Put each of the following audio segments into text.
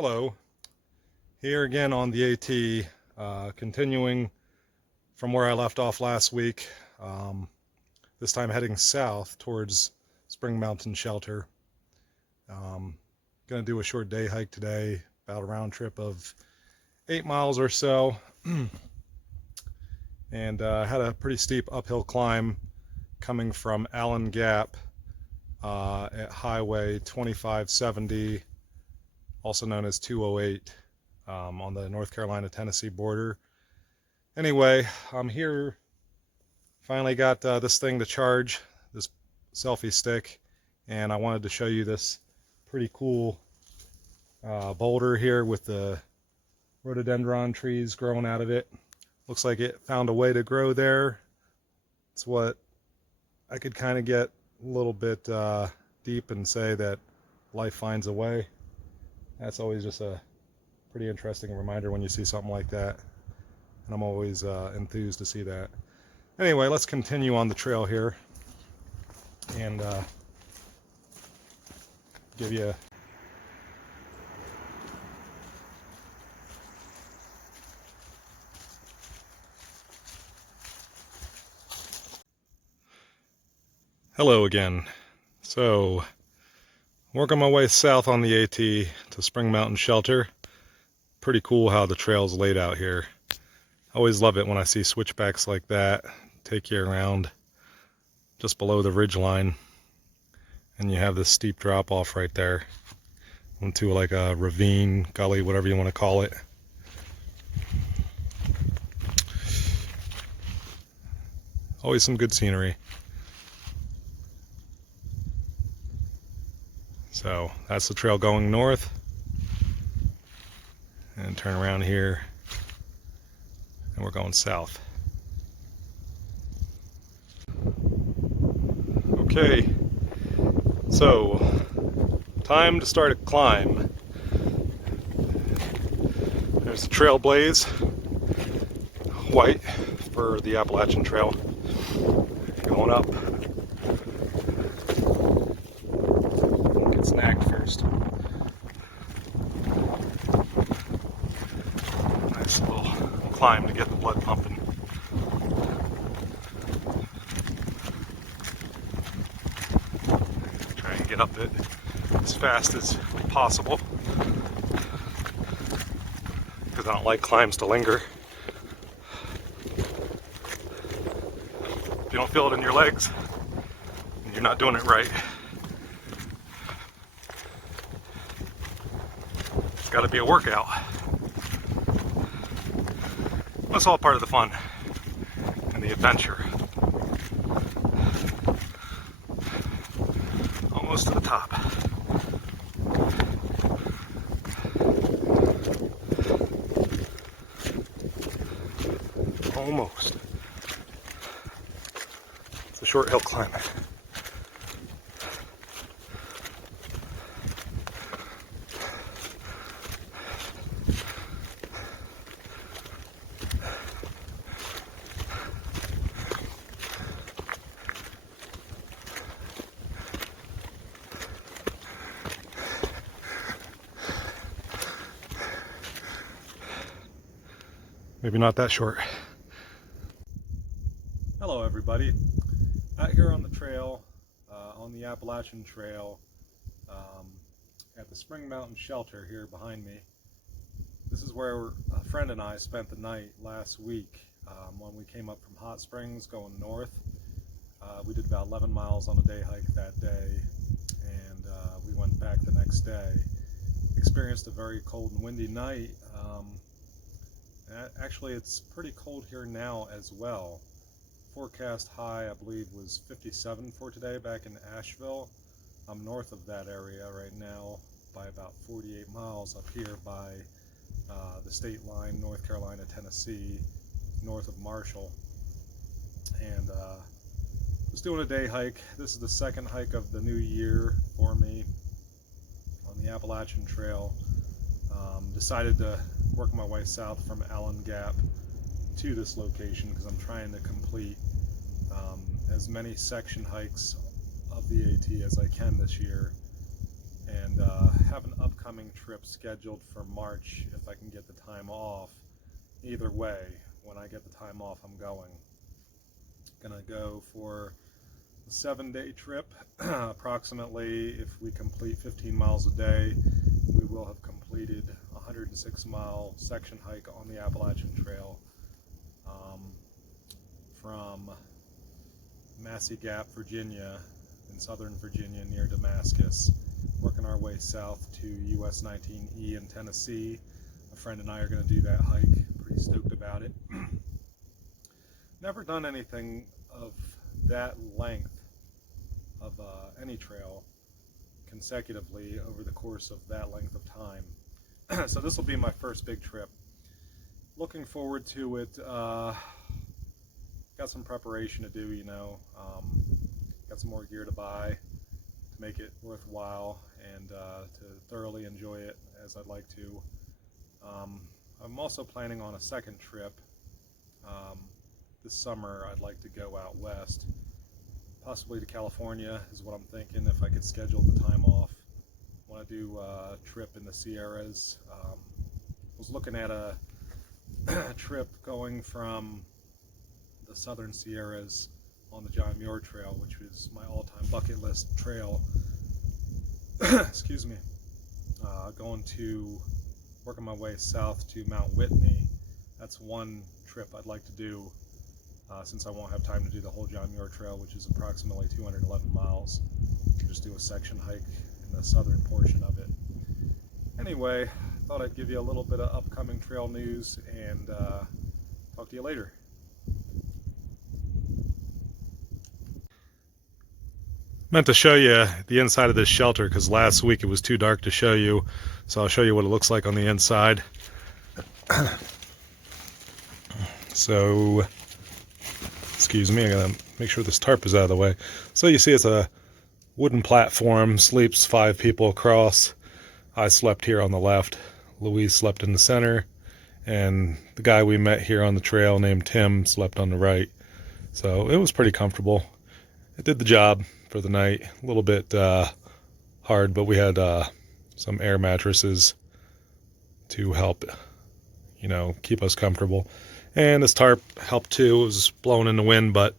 Hello, here again on the AT, continuing from where I left off last week, this time heading south towards Spring Mountain Shelter. Going to do a short day hike today, about a round trip of 8 miles or so, and had a pretty steep uphill climb coming from Allen Gap at Highway 2570, also known as 208, on the North Carolina-Tennessee border. Anyway, I'm here, finally got this thing to charge, this selfie stick, and I wanted to show you this pretty cool boulder here with the rhododendron trees growing out of it. Looks like it found a way to grow there. It's what I could kind of get a little bit deep and say that life finds a way. That's always just a pretty interesting reminder when you see something like that, and I'm always enthused to see that. Anyway, let's continue on the trail here and give you hello again. So, working my way south on the AT to Spring Mountain Shelter. Pretty cool how the trail's laid out here. I always love it when I see switchbacks like that. Take you around just below the ridge line, and you have this steep drop off right there into like a ravine, gully, whatever you want to call it. Always some good scenery. So that's the trail going north, and turn around here and we're going south. Okay, so time to start a climb. There's the trail blaze, white for the Appalachian Trail, going up. Get snagged first. Nice little climb to get the blood pumping. Try and get up it as fast as possible, because I don't like climbs to linger. If you don't feel it in your legs, you're not doing it right. It's got to be a workout. That's all part of the fun and the adventure. Almost to the top. Almost. It's a short hill climb. Maybe not that short. Hello everybody. Out here on the trail, on the Appalachian Trail, at the Spring Mountain Shelter here behind me. This is where a friend and I spent the night last week when we came up from Hot Springs going north. We did about 11 miles on a day hike that day, and we went back the next day. Experienced a very cold and windy night. Actually, it's pretty cold here now as well. Forecast high, I believe, was 57 for today back in Asheville. I'm north of that area right now by about 48 miles up here by the state line, North Carolina, Tennessee, north of Marshall. And was doing a day hike. This is the second hike of the new year for me on the Appalachian Trail. Decided to work my way south from Allen Gap to this location because I'm trying to complete as many section hikes of the AT as I can this year, and have an upcoming trip scheduled for March if I can get the time off. Either way, when I get the time off, I'm going. Gonna go for a 7-day trip. Approximately, if we complete 15 miles a day, we will have completed a 106-mile section hike on the Appalachian Trail from Massey Gap, Virginia, in southern Virginia near Damascus, working our way south to US 19E in Tennessee. A friend and I are going to do that hike. Pretty stoked about it. Never done anything of that length of any trail consecutively over the course of that length of time. So this will be my first big trip. Looking forward to it. Got some preparation to do, you know. Got some more gear to buy to make it worthwhile and to thoroughly enjoy it as I'd like to. I'm also planning on a second trip. This summer I'd like to go out west, possibly to California is what I'm thinking if I could schedule the time off. I want to do a trip in the Sierras. Was looking at a trip going from the southern Sierras on the John Muir Trail, which is my all-time bucket list trail. Excuse me. Going to working my way south to Mount Whitney. That's one trip I'd like to do since I won't have time to do the whole John Muir Trail, which is approximately 211 miles. Just do a section hike in the southern portion of it. Anyway, thought I'd give you a little bit of upcoming trail news and talk to you later. Meant to show you the inside of this shelter because last week it was too dark to show you, so I'll show you what it looks like on the inside. So, excuse me, I gotta make sure this tarp is out of the way. So you see it's a wooden platform, sleeps 5 people across. I slept here on the left, Louise slept in the center, and the guy we met here on the trail named Tim slept on the right. So it was pretty comfortable. It did the job for the night. A little bit hard, but we had some air mattresses to help, you know, keep us comfortable. And this tarp helped too. It was blowing in the wind, but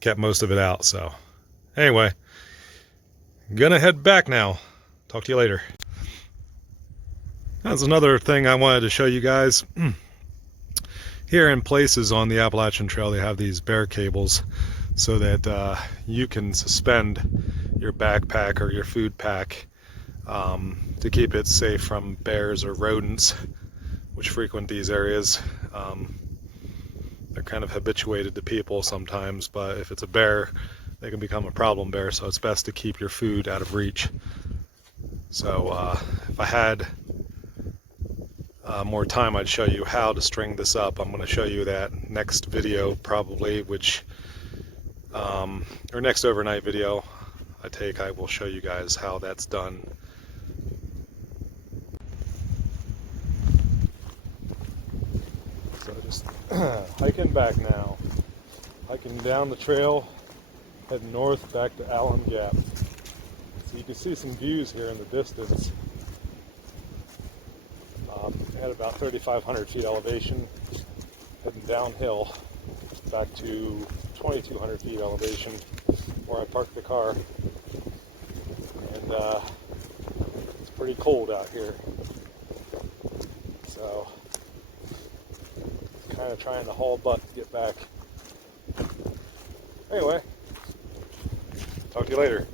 kept most of it out. So anyway, gonna head back now. Talk to you later. That's another thing I wanted to show you guys. Here in places on the Appalachian Trail, they have these bear cables so that you can suspend your backpack or your food pack to keep it safe from bears or rodents which frequent these areas. They're kind of habituated to people sometimes, but if it's a bear, they can become a problem bear, so it's best to keep your food out of reach. So if I had more time, I'd show you how to string this up. I'm going to show you that next video probably, which or next overnight video I will show you guys how that's done. So just hiking back now, hiking down the trail, heading north back to Allen Gap. So you can see some views here in the distance. At about 3,500 feet elevation, heading downhill back to 2,200 feet elevation where I parked the car. And it's pretty cold out here, so kind of trying to haul butt to get back. Anyway, talk to you later.